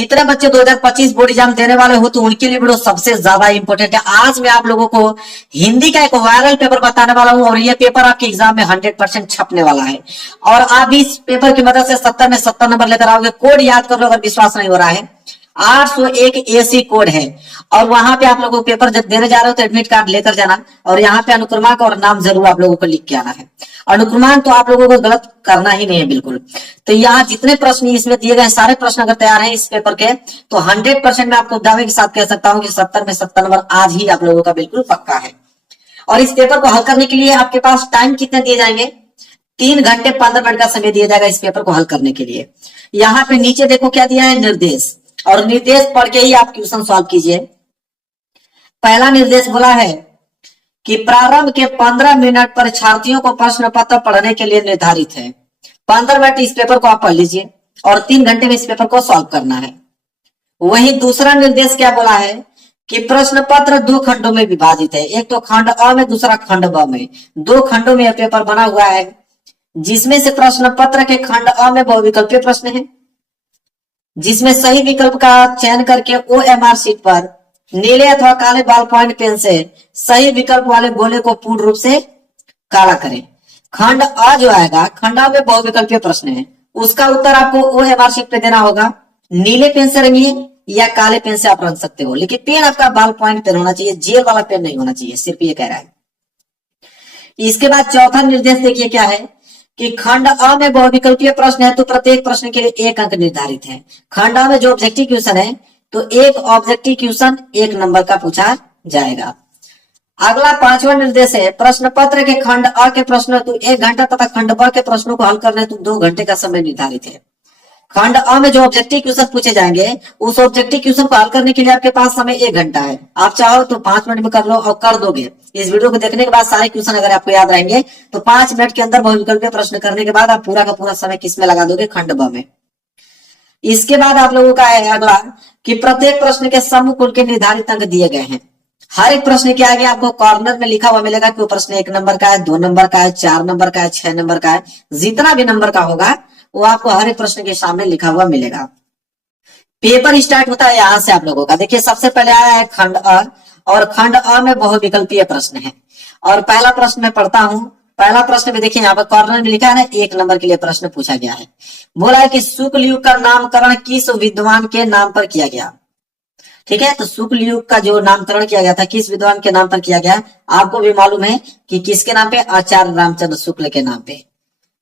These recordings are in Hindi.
जितने बच्चे 2025 बोर्ड एग्जाम देने वाले हो तो उनके लिए वीडियो सबसे ज्यादा इंपॉर्टेंट है। आज मैं आप लोगों को हिंदी का एक वायरल पेपर बताने वाला हूं और ये पेपर आपके एग्जाम में 100% छपने वाला है और आप इस पेपर की मदद से 70 में 70 नंबर लेकर आओगे। कोड याद कर लो अगर विश्वास नहीं हो रहा है। 801 AC कोड है और वहां पे आप लोगों को पेपर जब देने जा रहे हो तो एडमिट कार्ड लेकर जाना और यहाँ पे अनुक्रमांक और नाम जरूर आप लोगों को लिख के आना है। अनुक्रमांक तो आप लोगों को गलत करना ही नहीं है बिल्कुल। तो यहाँ जितने प्रश्न इसमें दिए गए सारे प्रश्न अगर तैयार हैं इस पेपर के तो 100% मैं आपको दावे के साथ कह सकता हूँ कि 70 में 70 नंबर आज ही आप लोगों का बिल्कुल पक्का है। और इस पेपर को हल करने के लिए आपके पास टाइम कितने दिए जाएंगे? 3 घंटे 15 मिनट का समय दिया जाएगा इस पेपर को हल करने के लिए। यहाँ पे नीचे देखो क्या दिया है, निर्देश, और निर्देश पढ़ के ही आप क्वेश्चन सॉल्व कीजिए। पहला निर्देश बोला है कि प्रारंभ के 15 मिनट परीक्षार्थियों को प्रश्न पत्र पढ़ने के लिए निर्धारित है। 15 मिनट इस पेपर को आप पढ़ लीजिए और 3 घंटे में इस पेपर को सॉल्व करना है। वही दूसरा निर्देश क्या बोला है कि प्रश्न पत्र 2 खंडों में विभाजित है, एक तो खंड अ में दूसरा खंड ब में। 2 खंडों में यह पेपर बना हुआ है जिसमें से प्रश्न पत्र के खंड अ में बहुविकल्पीय प्रश्न है जिसमें सही विकल्प का चयन करके OMR शीट पर नीले अथवा काले बॉल पॉइंट पेन से सही विकल्प वाले गोले को पूर्ण रूप से काला करें। खंड अ जो आएगा, खंड अ में बहुविकल्पीय प्रश्न है, उसका उत्तर आपको OMR शीट पे देना होगा। नीले पेन से रंगिए या काले पेन से आप रंग सकते हो, लेकिन पेन आपका बॉल पॉइंट पेन होना चाहिए, जेल वाला पेन नहीं होना चाहिए, सिर्फ ये कह रहा है। इसके बाद चौथा निर्देश देखिए क्या है कि खंड अ में बहुविकल्पीय प्रश्न है तो प्रत्येक प्रश्न के लिए 1 अंक निर्धारित है। खंड अ में जो ऑब्जेक्टिव क्वेश्चन है तो एक ऑब्जेक्टिव क्वेश्चन 1 नंबर का पूछा जाएगा। अगला 5वां निर्देश है प्रश्न पत्र के खंड अ के प्रश्न तो 1 घंटा तथा खंड ब के प्रश्नों को हल करने तो 2 घंटे का समय निर्धारित है। खंड अ में जो ऑब्जेक्टिव क्वेश्चन पूछे जाएंगे उस ऑब्जेक्टिव क्वेश्चन को हल करने के लिए आपके पास समय 1 घंटा है। आप चाहो तो 5 मिनट में कर लो और कर दोगे। इस वीडियो को देखने के बाद सारे क्वेश्चन अगर आपको याद रहेंगे तो 5 मिनट के अंदर बहुविकल्पीय प्रश्न करने के बाद आप पूरा का पूरा समय किस में लगा दोगे? खंड ब में। इसके बाद आप लोगों का है अगला कि प्रत्येक प्रश्न के समूह कुल के निर्धारित अंक दिए गए हैं। हर एक प्रश्न के आगे आपको कॉर्नर में लिखा हुआ मिलेगा कि वो प्रश्न 1 नंबर का है, 2 नंबर का है, 4 नंबर का है, 6 नंबर का है। जितना भी नंबर का होगा वो आपको हर एक प्रश्न के सामने लिखा हुआ मिलेगा। पेपर स्टार्ट होता है यहां से आप लोगों का। देखिए सबसे पहले आया है खंड अ और खंड अ में बहुविकल्पीय प्रश्न है और पहला प्रश्न मैं पढ़ता हूं। पहला प्रश्न में देखिए यहाँ पर कॉर्नर में लिखा है ना, 1 नंबर के लिए प्रश्न पूछा गया है। बोला है कि शुक्ल युग का नामकरण किस विद्वान के नाम पर किया गया? ठीक है, तो शुक्ल युग का जो नामकरण किया गया था किस विद्वान के नाम पर किया गया? आपको भी मालूम है कि किसके नाम पे? आचार्य रामचंद्र शुक्ल के नाम पे।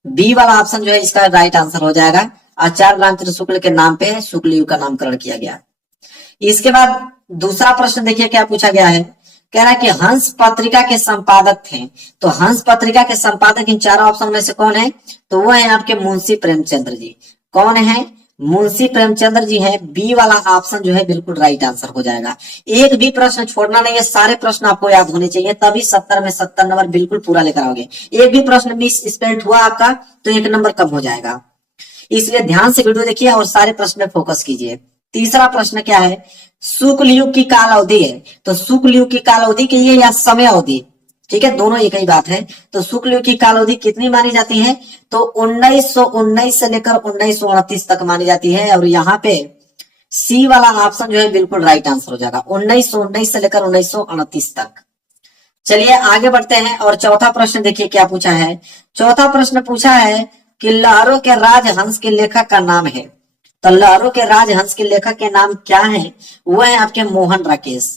बी वाला ऑप्शन जो है इसका राइट आंसर हो जाएगा। आचार्य रामचंद्र शुक्ल के नाम पे शुक्ल युग का नामकरण किया गया। इसके बाद दूसरा प्रश्न देखिए क्या पूछा गया है। कह रहा है कि हंस पत्रिका के संपादक थे, तो हंस पत्रिका के संपादक इन चारों ऑप्शन में से कौन है? तो वो है आपके मुंशी प्रेमचंद्र जी। कौन है? मुंशी प्रेमचंद्र जी हैं। बी वाला ऑप्शन जो है बिल्कुल राइट आंसर हो जाएगा। एक भी प्रश्न छोड़ना नहीं है, सारे प्रश्न आपको याद होने चाहिए, तभी 70 में 70 नंबर बिल्कुल पूरा लेकर आओगे। एक भी प्रश्न मिस स्पेल्ड हुआ आपका तो 1 नंबर कम हो जाएगा। इसलिए ध्यान से वीडियो देखिए और सारे प्रश्न में फोकस कीजिए। तीसरा प्रश्न क्या है? शुक्ल युग की काल अवधि है, तो शुक्ल युग की काल अवधि की है या समय अवधि? ठीक है, दोनों एक ही बात है। तो शुक्ल युग की काल अवधि कितनी मानी जाती है? तो 1919 से लेकर 1938 तक मानी जाती है और यहाँ पे सी वाला ऑप्शन जो है बिल्कुल राइट आंसर हो जाएगा। 1919 से लेकर 1938 तक। चलिए आगे बढ़ते हैं और चौथा प्रश्न देखिए क्या पूछा है। चौथा प्रश्न पूछा है कि लहरों के राजहंस के लेखक का नाम है, तो लहरों के राजहंस के लेखक के नाम क्या है? वो है आपके मोहन राकेश।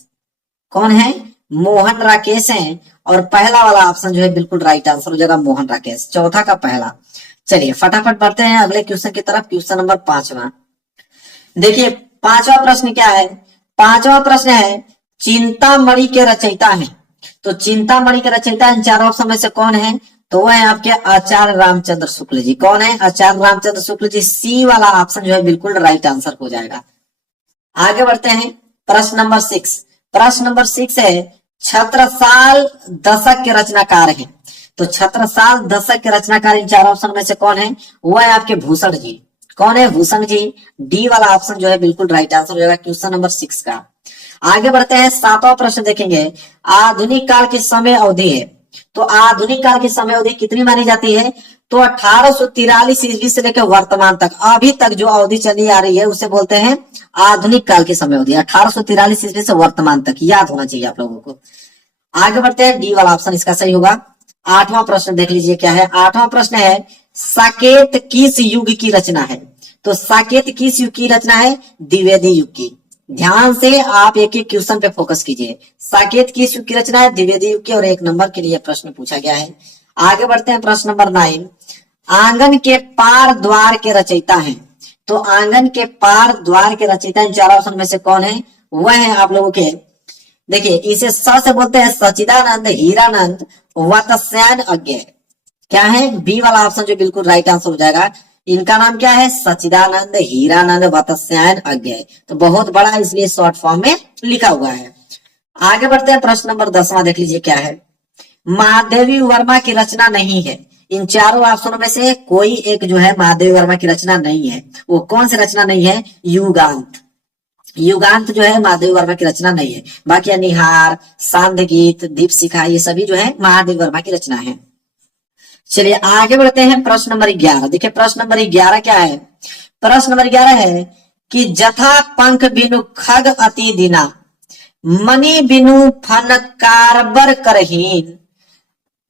कौन है? मोहन राकेश हैं और पहला वाला ऑप्शन जो है बिल्कुल राइट आंसर हो जाएगा, मोहन राकेश। चौथा का पहला। चलिए फटाफट बढ़ते हैं अगले क्वेश्चन की तरफ। क्वेश्चन नंबर 5वां देखिए। 5वां प्रश्न क्या है? 5वां प्रश्न है चिंतामणि के रचयिता है, तो चिंतामणि के रचयिता इन चार ऑप्शन में से कौन है? तो वह है आपके आचार्य रामचंद्र शुक्ल जी। कौन है? आचार्य रामचंद्र शुक्ल जी। सी वाला ऑप्शन जो है बिल्कुल राइट आंसर हो जाएगा। आगे बढ़ते हैं प्रश्न नंबर 6। प्रश्न नंबर 6 है छत्रसाल दशक के रचनाकार है, तो छत्रसाल दशक के रचनाकार इन चार ऑप्शन में से कौन है? वो है आपके भूषण जी। कौन है? भूषण जी। डी वाला ऑप्शन जो है बिल्कुल राइट आंसर हो जाएगा क्वेश्चन नंबर 6 का। आगे बढ़ते हैं 7वां प्रश्न देखेंगे। आधुनिक काल की समय अवधि है, तो आधुनिक काल की समय अवधि कितनी मानी जाती है? तो 1843 ईस्वी से लेकर वर्तमान तक, अभी तक जो अवधि चली आ रही है उसे बोलते हैं आधुनिक काल की समय अवधि। 1843 ईस्वी से वर्तमान तक, याद होना चाहिए आप लोगों को। आगे बढ़ते हैं, डी वाला ऑप्शन इसका सही होगा। आठवां प्रश्न देख लीजिए क्या है। आठवां प्रश्न है, साकेत किस युग की रचना है? तो साकेत किस युग की रचना है? द्विवेदी युग की। ध्यान से आप एक एक क्वेश्चन पे फोकस कीजिए। साकेत किस युग की रचना है? द्विवेदी युग की, और 1 नंबर के लिए प्रश्न पूछा गया है। आगे बढ़ते हैं, प्रश्न नंबर 9, आंगन के पार द्वार के रचयिता हैं। तो आंगन के पार द्वार के रचयिता इन 4 ऑप्शन में से कौन है? वह है आप लोगों के, देखिए इसे स से बोलते हैं सचिदानंद हीरानंद वात्स्यायन अज्ञ। क्या है? बी वाला ऑप्शन जो बिल्कुल राइट आंसर हो जाएगा। इनका नाम क्या है? सचिदानंद हीरानंद वात्स्यायन अज्ञ। तो बहुत बड़ा इसलिए शॉर्ट फॉर्म में लिखा हुआ है। आगे बढ़ते हैं, प्रश्न नंबर 10वां देख लीजिए क्या है। महादेवी वर्मा की रचना नहीं है। इन 4 ऑप्शनों में से कोई एक जो है महादेवी वर्मा की रचना नहीं है। वो कौन सी रचना नहीं है? युगांत। युगांत जो है महादेवी वर्मा की रचना नहीं है। बाकी निहार, सांध्य गीत, दीपशिखा, ये सभी जो है महादेवी वर्मा की रचना है। चलिए आगे बढ़ते हैं, प्रश्न नंबर 11। देखिए प्रश्न नंबर 11 क्या है? प्रश्न नंबर 11 है कि जथा पंख बिनु खग अति दिना, मणि बिनु फन कारबर करहीन,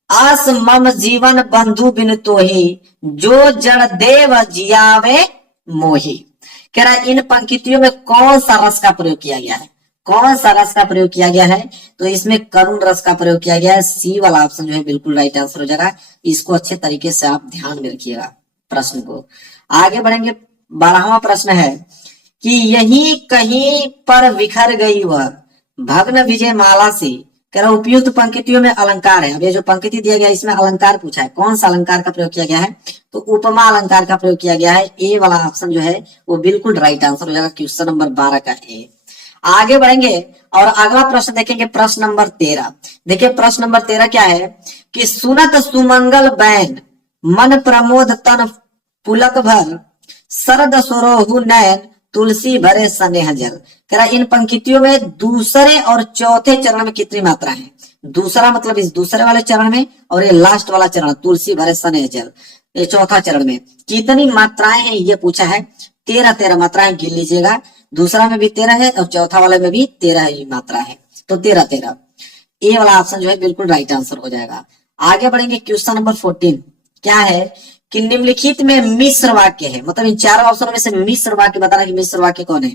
आस मम जीवन बंधु बिनु तोही, जो जड़ देव जियावे मोही। कह रहा है इन पंक्तियों में कौन सा रस का प्रयोग किया गया है? कौन सा रस का प्रयोग किया गया है? तो इसमें करुण रस का प्रयोग किया गया है। सी वाला ऑप्शन जो है बिल्कुल राइट आंसर हो जाएगा। इसको अच्छे तरीके से आप ध्यान में रखिएगा प्रश्न को। आगे बढ़ेंगे, 12वां प्रश्न है कि यही कहीं पर बिखर गई वह भग्न विजय माला सी। कह रहा उपयुक्त पंक्तियों में अलंकार है। अब ये जो पंक्ति दिया गया इसमें अलंकार पूछा है, कौन सा अलंकार का प्रयोग किया गया है? तो उपमा अलंकार का प्रयोग किया गया है। ए वाला ऑप्शन जो है वो बिल्कुल राइट आंसर हो जाएगा, क्वेश्चन नंबर 12 का ए। आगे बढ़ेंगे और अगला प्रश्न देखेंगे, प्रश्न नंबर 13। देखिए प्रश्न नंबर 13 क्या है कि सुनत सुमंगल बैन मन प्रमोद तन पुलक भर, शरद सरोहु नयन तुलसी भरे स्नेह जल। कह रहा इन पंक्तियों में दूसरे और चौथे चरण में कितनी मात्रा है? दूसरा मतलब इस दूसरे वाले चरण में, और ये लास्ट वाला चरण तुलसी भरे स्नेह जल, ये चौथा चरण में कितनी मात्राएं हैं ये पूछा है। 13 मात्राएं गिन लीजिएगा। दूसरा में भी 13 है और चौथा वाले में भी 13 ही मात्रा है। तो 13 ए वाला ऑप्शन जो है बिल्कुल राइट आंसर हो जाएगा। आगे बढ़ेंगे, क्वेश्चन नंबर 14 क्या है कि निम्नलिखित में मिश्र वाक्य है। मतलब इन 4 ऑप्शनों में से मिश्र वाक्य बताना कि मिश्र वाक्य कौन है।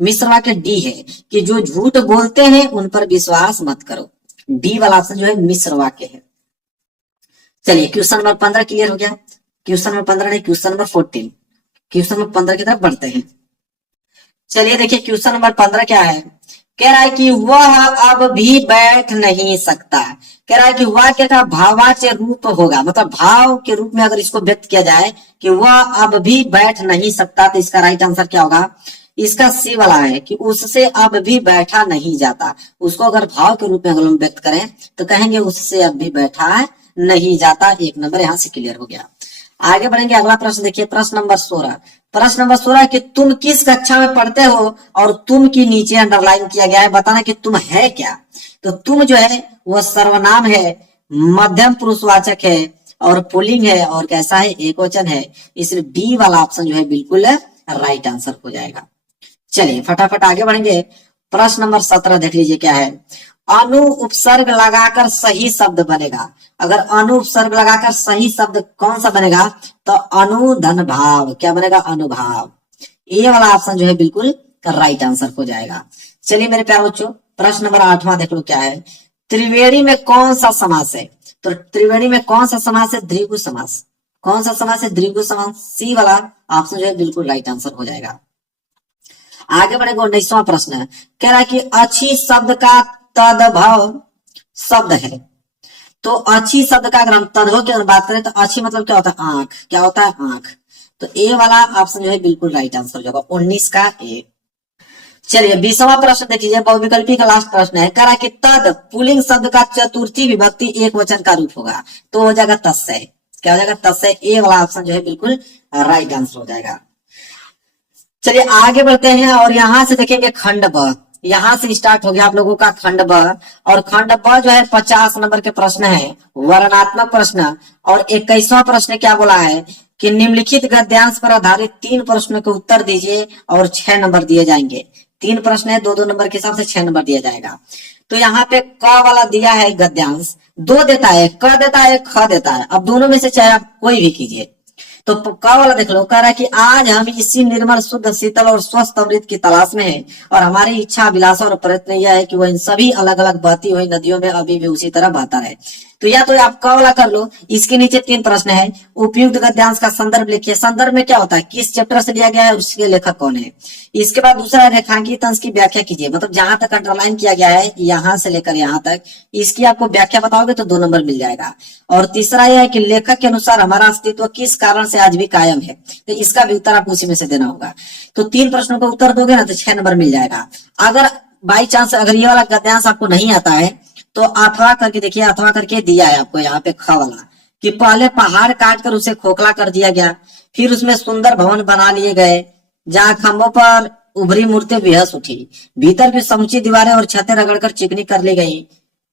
मिश्र वाक्य डी है कि जो झूठ बोलते हैं उन पर विश्वास मत करो। डी वाला ऑप्शन जो है मिश्र वाक्य है। चलिए क्वेश्चन नंबर 15 क्लियर हो गया। क्वेश्चन नंबर 15 नहीं, क्वेश्चन नंबर 14। क्वेश्चन नंबर 15 की तरफ बढ़ते हैं। चलिए देखिए क्वेश्चन नंबर 15 क्या है। कह रहा है कि वह अब भी बैठ नहीं सकता। कह रहा है कि वाक्य का भाववाच्य रूप होगा, मतलब भाव के रूप में अगर इसको व्यक्त किया जाए कि वह अब भी बैठ नहीं सकता, तो इसका राइट आंसर क्या होगा? इसका सी वाला है कि उससे अब भी बैठा नहीं जाता। उसको अगर भाव के रूप में अगर हम व्यक्त करें तो कहेंगे उससे अब भी बैठा नहीं जाता। 1 नंबर यहां से क्लियर हो गया। आगे बढ़ेंगे, अगला प्रश्न देखिए, प्रश्न नंबर 16। प्रश्न नंबर 16 कि तुम किस कक्षा में पढ़ते हो, और तुम की नीचे अंडरलाइन किया गया है। बताना कि तुम है क्या। तो तुम जो है वह सर्वनाम है, मध्यम पुरुषवाचक है, और पुल्लिंग है, और कैसा है? एकवचन है। इसलिए बी वाला ऑप्शन जो है बिल्कुल राइट आंसर हो जाएगा। चलिए फटाफट आगे बढ़ेंगे, प्रश्न नंबर 17 देख लीजिए क्या है। अनु उपसर्ग लगाकर सही शब्द बनेगा। अगर अनु उपसर्ग लगाकर सही शब्द कौन सा बनेगा? तो अनुधन भाव। क्या बनेगा? अनुभाव। ये वाला ऑप्शन जो है बिल्कुल राइट आंसर हो जाएगा। चलिए मेरे प्यारे बच्चों, प्रश्न नंबर 8वां देख लो क्या है। त्रिवेणी में कौन सा समास है? तो त्रिवेणी में कौन सा समास है? द्विगु समास। कौन सा समास है? द्विगु समास। सी वाला ऑप्शन जो है बिल्कुल राइट आंसर हो जाएगा। आगे बढ़ेगा, 19वां प्रश्न कह रहा है कि अच्छी शब्द का तदभव शब्द है। तो अच्छी शब्द का अगर हम तदभव की अगर बात करें तो अच्छी मतलब क्या होता है? आंख। क्या होता है? आंख। तो ए वाला ऑप्शन जो है बिल्कुल राइट आंसर हो जाएगा, 19 का ए। चलिए 20वां प्रश्न देखिए, बहुविकल्पी का लास्ट प्रश्न है। कह रहा है कि तद पुल्लिंग शब्द का चतुर्थी विभक्ति एक वचन का रूप होगा। तो हो जाएगा तस्य। क्या हो जाएगा? तस्य। ए वाला ऑप्शन जो है बिल्कुल राइट आंसर हो जाएगा। चलिए आगे बढ़ते हैं और यहां से देखेंगे खंड ब। यहाँ से स्टार्ट हो गया आप लोगों का खंड ब। और खंड ब जो है 50 नंबर के प्रश्न है, वर्णनात्मक प्रश्न। और 21वां प्रश्न क्या बोला है कि निम्नलिखित गद्यांश पर आधारित 3 प्रश्नों के उत्तर दीजिए और 6 नंबर दिए जाएंगे। 3 प्रश्न है, 2-2 नंबर के हिसाब से 6 नंबर दिया जाएगा। तो यहाँ पे क वाला दिया है गद्यांश, 2 देता है, क देता है, ख देता है। अब दोनों में से चाहे आप कोई भी कीजिए। तो क वाला देख लो, कह रहा है कि आज हम इसी निर्मल शुद्ध शीतल और स्वस्थ अमृत की तलाश में हैं और हमारी इच्छा अभिलाषा और प्रयत्न यह है कि वह इन सभी अलग अलग बहती हुई नदियों में अभी भी उसी तरह बहता रहे। तो या तो आप क वाला कर लो। इसके नीचे 3 प्रश्न है। उपयुक्त गद्यांश का संदर्भ लिखिए। संदर्भ में क्या होता है, किस चैप्टर से लिया गया है, उसके लेखक कौन है। इसके बाद दूसरा रेखांकित अंश की व्याख्या कीजिए, मतलब जहां तक अंडरलाइन किया गया है यहां से लेकर यहां तक, इसकी आपको व्याख्या बताओगे तो 2 नंबर मिल जाएगा। और तीसरा यह है कि लेखक के अनुसार हमारा अस्तित्व किस कारण से आज भी कायम है, तो इसका भी उत्तर आपको उसी में से देना होगा। तो 3 प्रश्नों का उत्तर दोगे ना तो 6 नंबर मिल जाएगा। अगर बाई चांस अगर ये वाला गद्यांश आपको नहीं आता है तो अथवा करके देखिए, अथवा करके दिया है आपको यहाँ पे ख वाला कि पहले पहाड़ काट कर उसे खोखला कर दिया गया, फिर उसमें सुंदर भवन बना लिए गए जहाँ खंभों पर उभरी मूर्तें बेहस उठी, भीतर की समुची दीवारें और छतें रगड़कर चिकनी कर ली गई,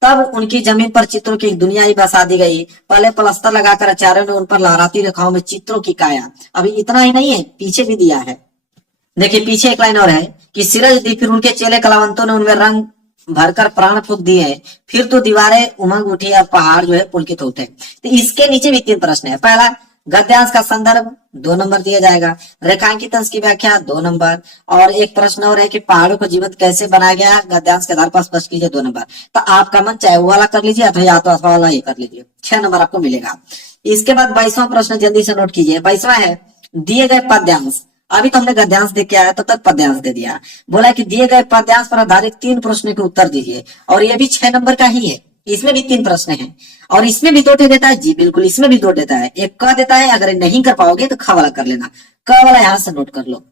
तब उनकी जमीन पर चित्रों की एक दुनिया ही बसा दी गई। पहले प्लस्तर लगाकर आचार्यों ने उन पर लहराती रेखाओं में चित्रों की काया। अभी इतना ही नहीं है, पीछे भी दिया है। देखिए पीछे एक लाइन और है कि सिरज दी, फिर उनके चेले कलावंतों ने उनमें रंग भरकर प्राण फूंक दिए, फिर तो दीवारें उमंग उठी और पहाड़ जो है पुलकित उठे। तो इसके नीचे भी 3 प्रश्न है। पहला गद्यांश का संदर्भ 2 नंबर दिया जाएगा, रेखांकित अंश की व्याख्या 2 नंबर, और एक प्रश्न और है कि पहाड़ों को जीवित कैसे बनाया गया, गद्यांश के आधार पर स्पष्ट कीजिए 2 नंबर। तो आपका मन चाहे वो वाला कर लीजिए अथवा या तो अथवा वाला ये कर लीजिए, 6 नंबर आपको मिलेगा। इसके बाद 22वां प्रश्न जल्दी से नोट कीजिए। 22वां है दिए गए पद्यांश। अभी तो हमने गद्यांश देख के आया तब तक पद्यांश दे दिया। बोला कि दिए गए पद्यांश पर आधारित 3 प्रश्नों के उत्तर दीजिए, और ये भी 6 नंबर का ही है। इसमें भी 3 प्रश्न हैं और इसमें भी 2 देता है। जी बिल्कुल, इसमें भी 2 देता है। एक क देता है, अगर नहीं कर पाओगे तो ख वाला कर लेना। क वाला यहाँ से नोट कर लो,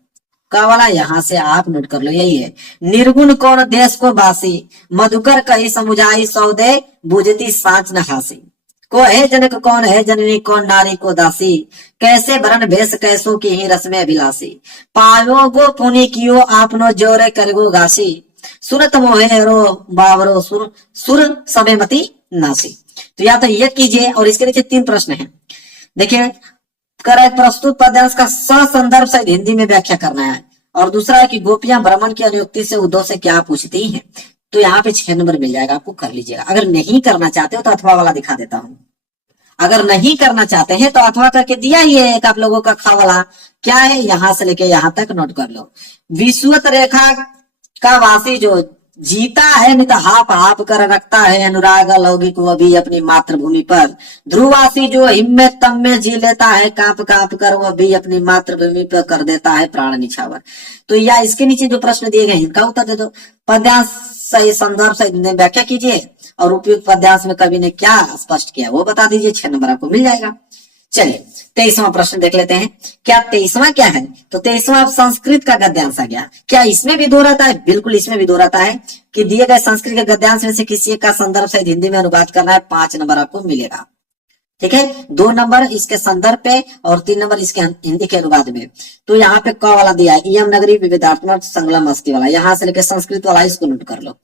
क वाला यहाँ से आप नोट कर लो। यही है, निर्गुण कौन देश को बासी, मधुकर कही समुझाई सौदे, बुझती सांच न हासी। को है जनक कौन है जननी, कौन नारी को दासी, कैसे भरण भेष कैसो की ही रस में अभिलाषी, पायो गो पुनि कियो आपनो जोरे करगो घासी, सुरत मोहे रो बावरो सुर सुर सबेमती नासी। तो या तो ये कीजिए, और इसके नीचे 3 प्रश्न है। देखिए कर प्रस्तुत पद्यांश का ससंदर्भ सहित हिंदी में व्याख्या करना है, और दूसरा है कि गोपियां भ्रमण की अनुयुक्ति से उद्धव से क्या पूछती हैं। तो यहाँ पे 6 नंबर मिल जाएगा आपको, कर लीजिएगा। अगर नहीं करना चाहते हो तो अथवा वाला दिखा देता हूँ। अगर नहीं करना चाहते हैं तो अथवा करके दिया ही है एक आप लोगों का ख वाला, क्या है यहां से लेके यहां तक नोट कर लो। विश्वत रेखा का वासी जो जीता है नित हाप हाप कर रखता है अनुराग लौकिक वो भी अपनी मातृभूमि पर, ध्रुवासी जो हिम्मत तम में जी लेता है काप काप कर वो भी अपनी मातृभूमि पर कर देता है प्राण निछावर। तो या इसके नीचे जो प्रश्न दिए गए इनका उत्तर दे दो। पद्यांश सही संदर्भ सही व्याख्या कीजिए, और उपयुक्त पद्यांश में कवि ने क्या स्पष्ट किया वो बता दीजिए, 6 नंबर आपको मिल जाएगा। चलिए 23वां प्रश्न देख लेते हैं। क्या 23वां क्या है, तो 23वां आप संस्कृत का गद्यांश आ गया। क्या इसमें भी 2 रहता है, बिल्कुल इसमें भी 2 रहता है कि दिए गए संस्कृत के गद्यांश में से किसी एक का संदर्भ सहित हिंदी में अनुवाद करना है, 5 नंबर आपको मिलेगा। ठीक है, 2 नंबर इसके संदर्भ पे और 3 नंबर इसके हिंदी के अनुवाद में। तो यहाँ पे क वाला दिया है, इयम नगरी विविधात्मक संगलम अस्ति वाला, यहाँ से लेकर संस्कृत वाला इसको नोट कर लो।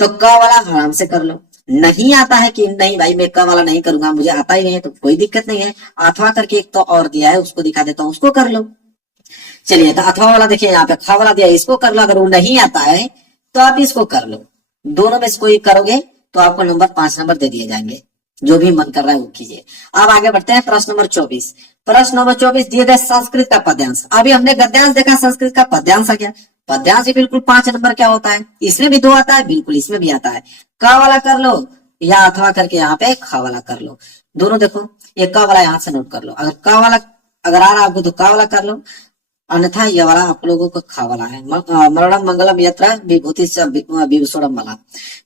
तो क वाला आराम से कर लो। नहीं आता है कि नहीं भाई मैं क वाला नहीं करूंगा, मुझे आता ही नहीं है, तो कोई दिक्कत नहीं है। अथवा करके एक तो और दिया है, उसको दिखा देता हूँ, उसको कर लो। चलिए तो अथवा वाला देखिए यहाँ पे ख वाला दिया है, इसको कर लो। अगर वो नहीं आता है तो आप इसको कर लो। दोनों में से कोई करोगे तो आपको नंबर 5 नंबर दे दिए जाएंगे। जो भी मन कर रहा है वो कीजिए। अब आगे बढ़ते हैं प्रश्न नंबर 24। प्रश्न नंबर 24 दिए गए संस्कृत का पद्यांश। अभी हमने गद्यांश देखा, संस्कृत का पद्यांश आ गया। पद्यांश ही बिल्कुल 5 नंबर क्या होता है, इसमें भी 2 आता है, बिल्कुल इसमें भी आता है। क वाला कर लो या अथवा करके यहाँ पे ख वाला कर लो। दोनों देखो, ये क वाला यहाँ से नोट कर लो। अगर क वाला अगर आ रहा आपको तो क वाला कर लो, अन्यथा ये वाला आप लोगों का ख वाला है। मरणम मंगलम यत्र विभूति विभूषणम वाला।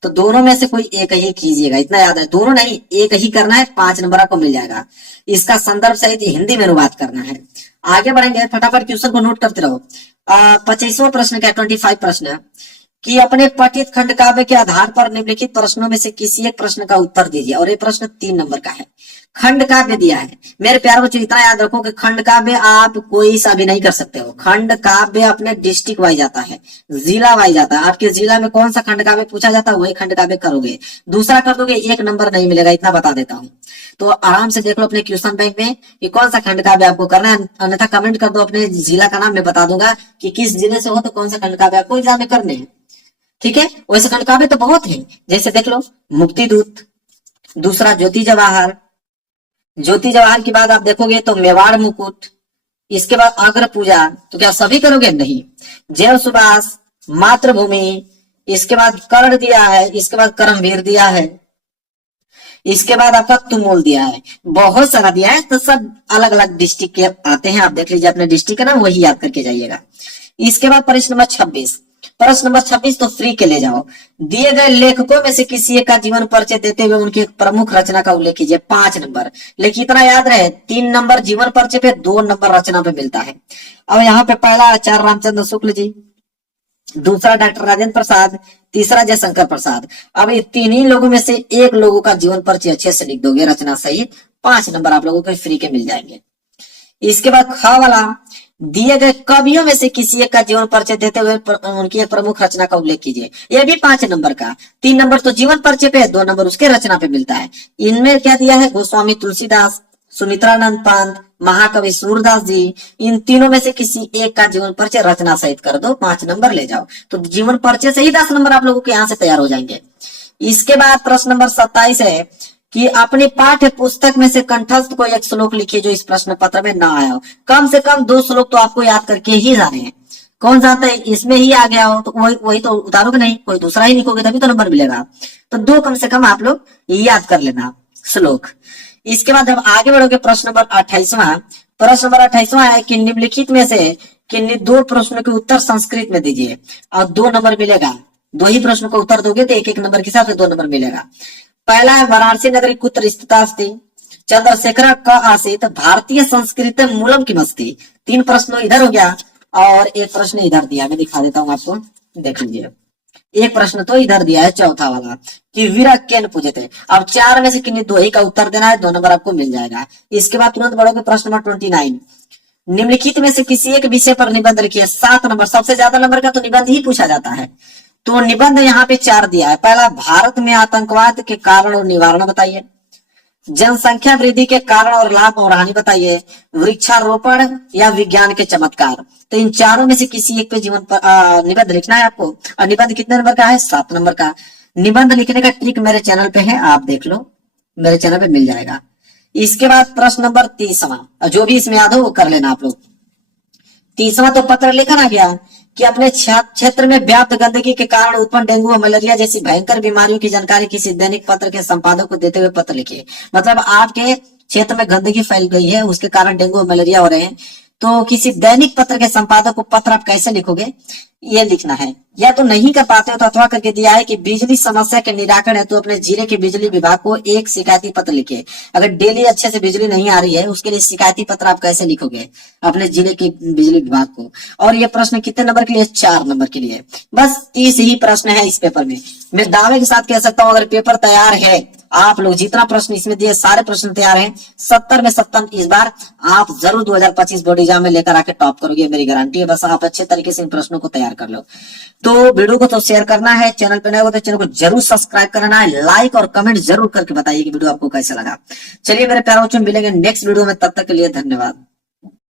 तो दोनों में से कोई एक ही कीजिएगा, इतना याद है। दोनों नहीं, एक ही करना है, 5 नंबर आपको मिल जाएगा। इसका संदर्भ सहित हिंदी में अनुवाद करना है। आगे बढ़ेंगे, फटाफट क्वेश्चन को नोट करते रहो। 25वां प्रश्न क्या, 25 प्रश्न कि अपने पठित खंड काव्य के आधार पर निम्नलिखित प्रश्नों में से किसी एक प्रश्न का उत्तर दीजिए, और ये प्रश्न 3 नंबर का है। खंड काव्य दिया है। मेरे प्यारे बच्चों इतना याद रखो कि खंड काव्य आप कोई सा भी नहीं कर सकते हो। खंड काव्य अपने डिस्ट्रिक्ट वाइज आता है, जिला वाइज आता है। आपके जिला में कौन सा खंड काव्य पूछा जाता है वही खंड काव्य करोगे, दूसरा कर दोगे 1 नंबर नहीं मिलेगा, इतना बता देता हूँ। तो आराम से देख लो अपने क्वेश्चन बैंक में कि कौन सा खंड काव्य आपको करना है, अन्यथा कमेंट कर दो अपने जिला का नाम, मैं बता दूंगा कि किस जिले से हो तो कौन सा खंड काव्य आपको एग्जाम में करने हैं। ठीक है, वैसे खंड काव्य तो बहुत है, जैसे देख लो मुक्ति दूत, दूसरा ज्योति जवाहर, ज्योति जवाहर के बाद आप देखोगे तो मेवाड़ मुकुट, इसके बाद अग्र पूजा, तो क्या सभी करोगे? नहीं। जय सुभाष, मातृभूमि, इसके बाद कर्ण दिया है, इसके बाद कर्मवीर दिया है, इसके बाद आपका तुमुल दिया है, बहुत सारा दिया है। तो सब अलग अलग डिस्ट्रिक्ट के आते हैं, आप देख लीजिए अपने डिस्ट्रिक्ट का नाम वही याद करके जाइएगा। इसके बाद प्रश्न नंबर 26, प्रश्न नंबर 26 तो फ्री के ले जाओ। दिए गए लेखकों में से किसी एक का जीवन परिचय देते हुए उनकी एक प्रमुख रचना का उल्लेख कीजिए। 5 नंबर, लेकिन इतना याद रहे 3 नंबर जीवन परिचय पे, 2 नंबर रचना पे मिलता है। अब यहाँ पे पहला आचार्य रामचंद्र शुक्ल जी, दूसरा डॉक्टर राजेंद्र प्रसाद, तीसरा जयशंकर प्रसाद। अब ये 3 ही लोगों में से एक लोगों का जीवन परिचय अच्छे से लिख दोगे रचना सहित, 5 नंबर आप लोगों को फ्री के मिल जाएंगे। इसके बाद ख वाला, दिए गए कवियों में से किसी एक का जीवन परिचय देते हुए उनकी एक प्रमुख रचना का उल्लेख कीजिए। यह भी 5 नंबर का, 3 नंबर तो जीवन परिचय पे है, 2 नंबर उसके रचना पे मिलता है। इनमें क्या दिया है? गोस्वामी तुलसीदास, सुमित्रानंद पंत, महाकवि सूरदास जी, इन तीनों में से किसी एक का जीवन परिचय रचना सहित कर दो, 5 नंबर ले जाओ। तो जीवन परिचय से ही 10 नंबर आप लोगों के यहाँ से तैयार हो जाएंगे। इसके बाद प्रश्न नंबर 27 है कि अपनी पाठ्य पुस्तक में से कंठस्थ को एक श्लोक लिखिए जो इस प्रश्न पत्र में ना आया हो। कम से कम 2 श्लोक तो आपको याद करके ही जाने हैं। कौन जानता है इसमें ही आ गया हो तो वही तो उतारोगे नहीं, कोई दूसरा ही लिखोगे तभी तो नंबर मिलेगा। तो 2 कम से कम आप लोग याद कर लेना श्लोक। इसके बाद जब आगे बढ़ोगे प्रश्न नंबर 28वां, प्रश्न नंबर 28वां है कि निम्नलिखित में से किन्हीं 2 प्रश्नों के उत्तर संस्कृत में दीजिए और 2 नंबर मिलेगा। 2 ही प्रश्नों का उत्तर दोगे तो 1-1 नंबर के हिसाब से 2 नंबर मिलेगा। पहला है वाराणसी नगरी कुत्र स्थित अस्ति, चंद्रशेखर क आसीत, भारतीय संस्कृत मूलम किमस्ति। 3 प्रश्न इधर हो गया और 1 प्रश्न इधर दिया, मैं दिखा देता हूँ आपको, देख लीजिए। 1 प्रश्न तो इधर दिया है चौथा वाला कि वीरा केन पूजे थे। अब 4 में से किन्हीं 2 ही का उत्तर देना है, 2 नंबर आपको मिल जाएगा। इसके बाद तुरंत बढ़ोगे प्रश्न नंबर 29, निम्नलिखित में से किसी एक विषय पर निबंध लिखिए। 7 नंबर, सबसे ज्यादा नंबर का तो निबंध ही पूछा जाता है। तो निबंध यहाँ पे 4 दिया है। पहला, भारत में आतंकवाद के कारण और निवारण बताइए, जनसंख्या वृद्धि के कारण और लाभ और हानि बताइए, वृक्षारोपण या विज्ञान के चमत्कार। तो इन चारों में से किसी एक पे जीवन पर निबंध लिखना है आपको। और निबंध कितने नंबर का है? 7 नंबर का। निबंध लिखने का ट्रिक मेरे चैनल पे है, आप देख लो, मेरे चैनल पे मिल जाएगा। इसके बाद प्रश्न नंबर 30वां, जो भी इसमें याद हो वो कर लेना आप लोग। 30वां तो पत्र लेखन आ गया कि अपने क्षेत्र में व्याप्त गंदगी के कारण उत्पन्न डेंगू और मलेरिया जैसी भयंकर बीमारियों की जानकारी किसी दैनिक पत्र के संपादक को देते हुए पत्र लिखिए। मतलब आपके क्षेत्र में गंदगी फैल गई है, उसके कारण डेंगू और मलेरिया हो रहे हैं, तो किसी दैनिक पत्र के संपादक को पत्र आप कैसे लिखोगे ये लिखना है। या तो नहीं कर पाते हो तो अथवा करके दिया है कि बिजली समस्या के निराकरण है तो अपने जिले के बिजली विभाग को एक शिकायती पत्र लिखिए। अगर डेली अच्छे से बिजली नहीं आ रही है उसके लिए शिकायती पत्र आप कैसे लिखोगे अपने जिले के बिजली विभाग को। और ये प्रश्न कितने नंबर के लिए? 4 नंबर के लिए। बस 30 ही प्रश्न है इस पेपर में। मैं दावे के साथ कह सकता हूँ अगर पेपर तैयार है, आप लोग जितना प्रश्न इसमें दिए सारे प्रश्न तैयार हैं, 70 में 70 इस बार आप जरूर 2025 बोर्ड एग्जाम में लेकर आके टॉप करोगे, मेरी गारंटी है। बस आप अच्छे तरीके से इन प्रश्नों को तैयार कर लो। तो वीडियो को तो शेयर करना है, चैनल पे नए हो तो चैनल को जरूर सब्सक्राइब करना है, लाइक और कमेंट जरूर करके बताइए कि वीडियो आपको कैसा लगा। चलिए मेरे प्यारे बच्चों, मिलेंगे नेक्स्ट वीडियो में, तब तक के लिए धन्यवाद।